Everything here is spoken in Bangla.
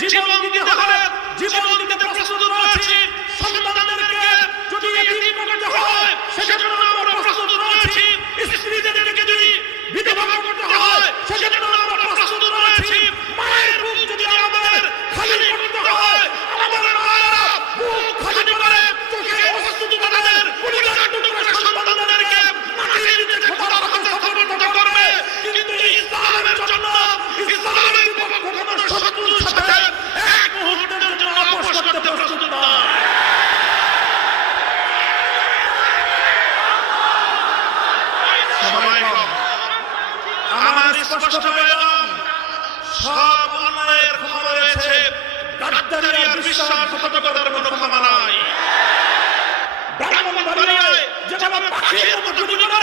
জীবন দিতে হলে জীবন দিতে প্রস্তুত রয়েছি। সন্তানদেরকে যদি এতিম করতে হয় সেজন্য আমরা প্রস্তুত রয়েছি। স্ত্রীদেরকে যদি বিধবা করতে হয় সেজন্য আমরা প্রস্তুত রয়েছি। মায়ের বুক যদি আমাদের খালি করতে হয়, আমাদের মায়েরা বুক খালি করে চোখে অশ্রু তাদের পরিবার টুকরা সন্তানদেরকে মাটির নিচে খোদার হাতে সমর্পিত করবে। কিন্তু ইসলামের জন্য, ইসলামের বিপক্ষে কোনো শত্রুর সাথে এক মুহূর্তের জন্য আপোষ করতে প্রস্তুত নয়। আমার স্পষ্ট বললাম, সব অন্যায়ের ক্ষমা রয়েছে, গাদ্দারি আর বিশ্বাসঘাতকতার কোনো ক্ষমা নাই। ব্রাহ্মণবাড়িয়ায় যেভাবে পাখির মতো গুলি করে